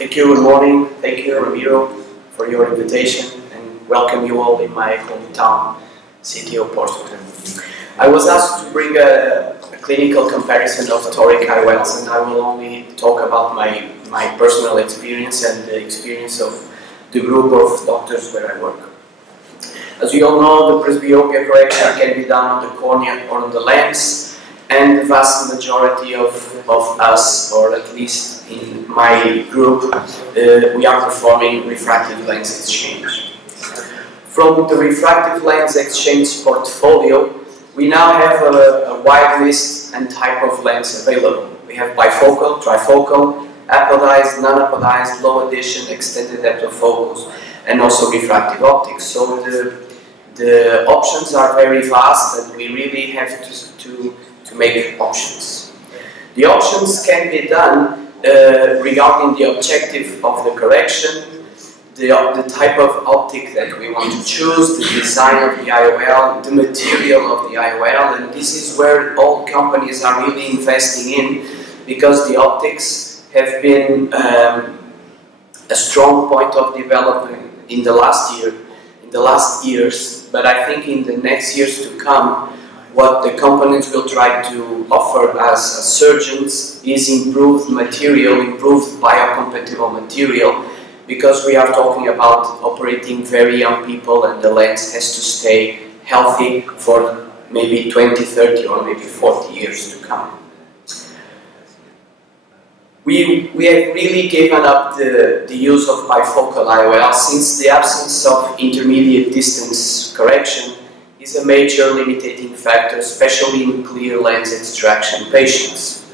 Thank you, good morning. Thank you, Ramiro, for your invitation and welcome you all in my hometown, city of Portugal. I was asked to bring a clinical comparison of toric IOLs, and I will only talk about my personal experience and the experience of the group of doctors where I work. As you all know, the presbyopia correction can be done on the cornea or on the lens, and the vast majority of us, or at least in my group, we are performing refractive lens exchange. From the refractive lens exchange portfolio, we now have a wide list and type of lens available. We have bifocal, trifocal, apodized, non-apodized, low addition, extended depth of focus, and also refractive optics. So the options are very vast, and we really have to make options. The options can be done regarding the objective of the correction, the type of optic that we want to choose, the design of the IOL, the material of the IOL, and this is where all companies are really investing in, because the optics have been a strong point of development in the last years, but I think in the next years to come, what the companies will try to offer as surgeons is improved material, improved biocompatible material, because we are talking about operating very young people and the lens has to stay healthy for maybe 20, 30 or maybe 40 years to come. We have really given up the use of bifocal IOL since the absence of intermediate distance correction is a major limiting factor, especially in clear lens extraction patients.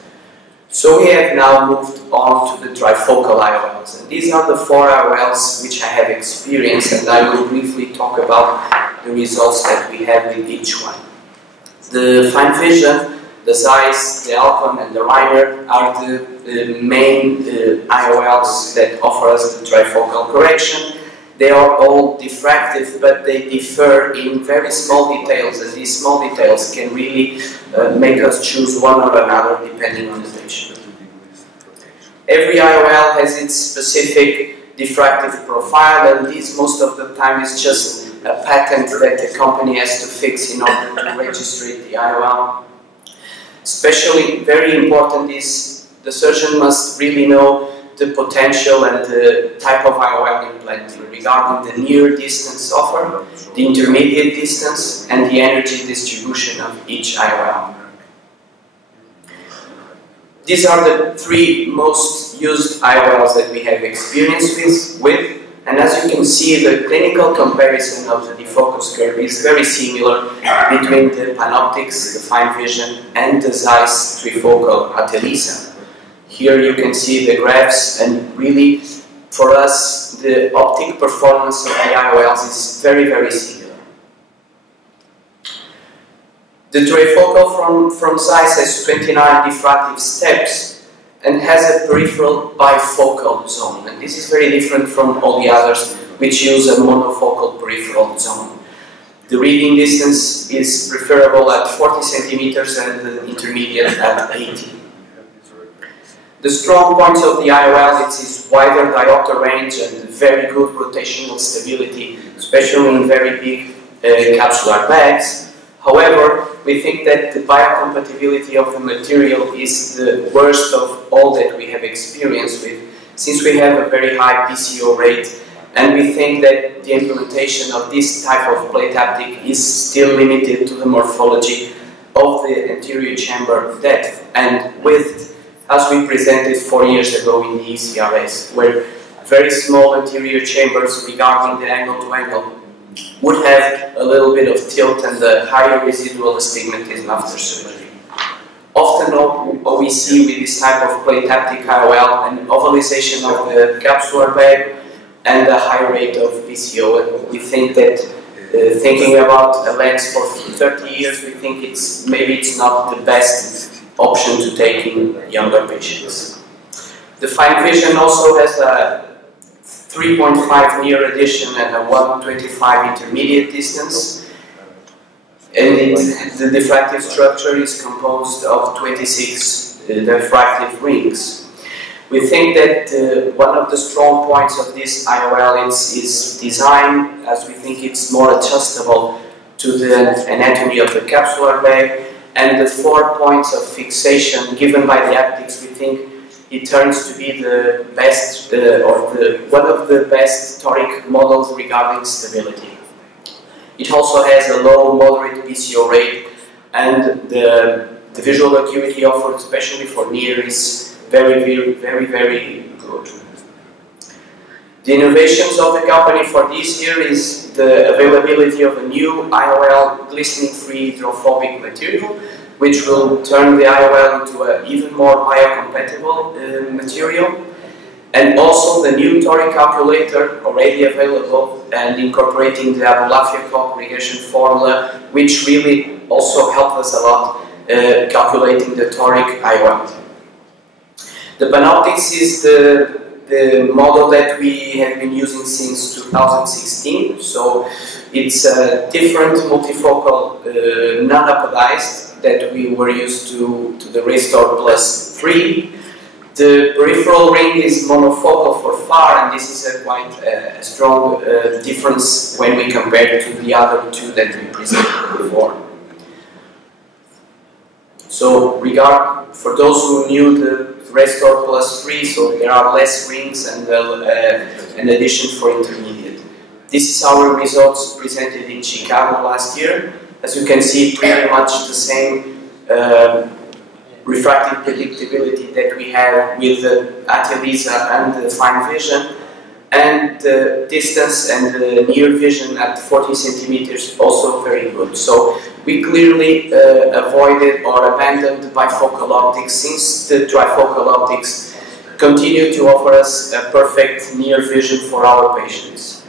So we have now moved on to the trifocal IOLs, and these are the 4 IOLs which I have experienced, and I will briefly talk about the results that we have with each one. The Fine Vision, the Zeiss, the Alcon, and the Reiner are the main IOLs that offer us the trifocal correction. They are all diffractive, but they differ in very small details, and these small details can really make us choose one or another depending on the patient. Every IOL has its specific diffractive profile, and this most of the time is just a patent that the company has to fix in order to register the IOL. Especially very important is the surgeon must really know the potential and the type of IOL implanted regarding the near distance offer, the intermediate distance, and the energy distribution of each IOL. These are the 3 most used IOLs that we have experience with, and as you can see, the clinical comparison of the defocus curve is very similar between the Panoptix, the Fine Vision, and the Zeiss Trifocal Atelisa. Here you can see the graphs, and really, for us, the optic performance of the IOLs is very, very similar. The trifocal from Zeiss has 29 diffractive steps and has a peripheral bifocal zone, and this is very different from all the others which use a monofocal peripheral zone. The reading distance is preferable at 40 centimeters and the intermediate at 80. The strong points of the IOL is its wider diopter range and very good rotational stability, especially in very big capsular bags. However, we think that the biocompatibility of the material is the worst of all that we have experienced with, since we have a very high PCO rate, and we think that the implementation of this type of plate haptic is still limited to the morphology of the anterior chamber depth and width, as we presented 4 years ago in the ECRS, where very small anterior chambers regarding the angle-to-angle would have a little bit of tilt and a higher residual astigmatism after surgery. Often what we see with this type of plate haptic IOL, an ovalization of the capsular bag and a high rate of PCO, and we think that thinking about a lens for 30 years, we think maybe it's not the best option to take in younger patients. The Fine Vision also has a 3.5 near addition and a 125 intermediate distance, and the diffractive structure is composed of 26 diffractive rings. We think that one of the strong points of this IOL is design, as we think it's more adjustable to the anatomy of the capsular bag, and the 4 points of fixation given by the optics, we think it turns to be the best, one of the best toric models regarding stability. It also has a low moderate PCO rate, and the visual acuity offered, especially for near, is very good. The innovations of the company for this year is the availability of a new IOL glistening-free hydrophobic material, which will turn the IOL into an even more biocompatible material, and also the new toric calculator already available and incorporating the Abulafia co-aggregation formula, which really also helped us a lot calculating the toric IOL. The Panoptix is the model that we have been using since 2016, so it's a different multifocal non-apodized that we were used to the Restore Plus 3. The peripheral ring is monofocal for far, and this is quite a strong difference when we compare it to the other two that we presented before. So, for those who knew the Restore Plus 3, so there are less rings and an addition for intermediate. This is our results presented in Chicago last year. As you can see, pretty much the same refractive predictability that we have with the Atelisa and the Fine Vision, and the distance and the near vision at 40 centimeters also very good. So we clearly avoided or abandoned bifocal optics, since the trifocal optics continue to offer us a perfect near vision for our patients.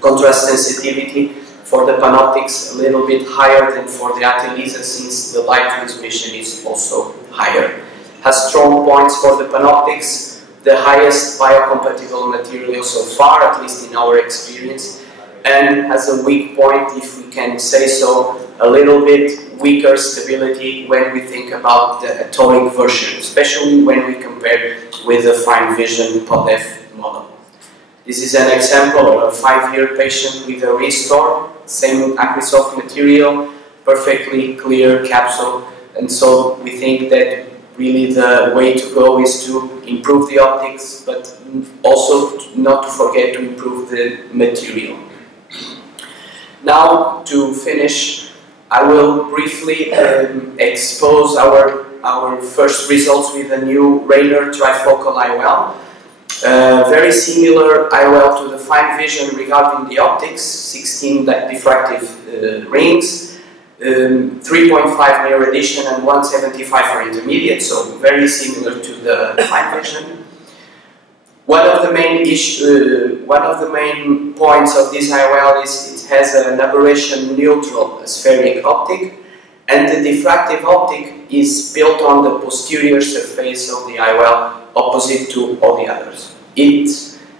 Contrast sensitivity for the Panoptix a little bit higher than for the Atelisa, since the light transmission is also higher. Has strong points for the Panoptix, the highest biocompatible material so far, at least in our experience, and has a weak point, if we can say so, a little bit weaker stability when we think about the toric version, especially when we compare with the Fine Vision PODEF model. This is an example of a 5-year patient with a Restore, same Acrisoft material, perfectly clear capsule, and so we think that really the way to go is to improve the optics, but also not to forget to improve the material. Now, to finish, I will briefly expose our first results with a new Rayner Trifocal IOL. Very similar IOL to the Fine Vision regarding the optics, 16 diffractive rings, 3.5 mirror addition and 175 for intermediate, so very similar to the Fine Vision. One of the main points of this IOL is it has an aberration neutral spheric optic, and the diffractive optic is built on the posterior surface of the IOL, opposite to all the others. It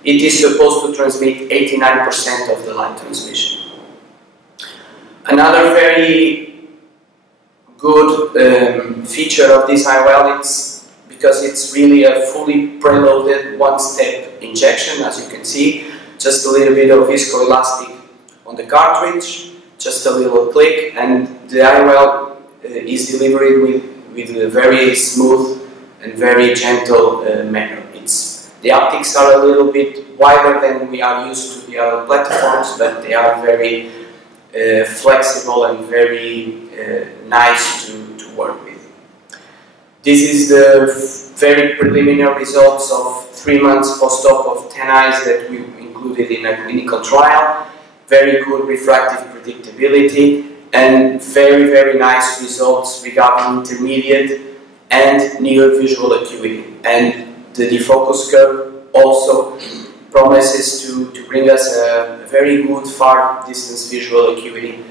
is supposed to transmit 89% of the light transmission. Another very good feature of this IOL is because it's really a fully preloaded one-step injection, as you can see. Just a little bit of viscoelastic on the cartridge, just a little click, and the IOL is delivered with a very smooth and very gentle manner. The optics are a little bit wider than we are used to the other platforms, but they are very flexible and very nice to work with. This is the very preliminary results of 3 months post-op of 10 eyes that we included in a clinical trial. Very good refractive predictability and very nice results regarding intermediate and near visual acuity. And the defocus curve also promises to bring us a very good far distance visual acuity,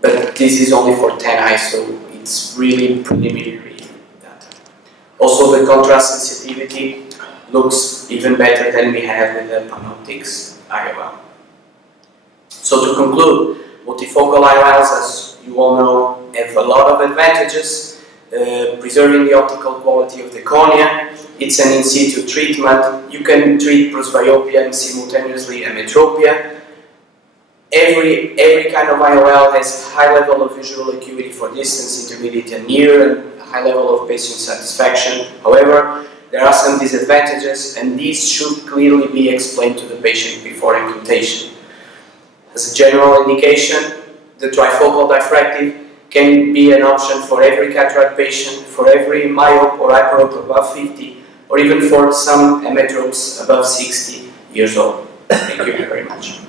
but this is only for 10 eyes, so it's really preliminary data. Also, the contrast sensitivity looks even better than we have with the Panoptix IOL. So to conclude, multifocal IOLs, as you all know, have a lot of advantages. preserving the optical quality of the cornea. It's an in situ treatment. You can treat presbyopia and simultaneously ametropia. Every kind of IOL has high level of visual acuity for distance, intermediate and near, and high level of patient satisfaction. However, there are some disadvantages, and these should clearly be explained to the patient before implantation. As a general indication, the trifocal diffractive can be an option for every cataract patient, for every myope or hyperope above 50, or even for some ametropes above 60 years old. Thank you very much.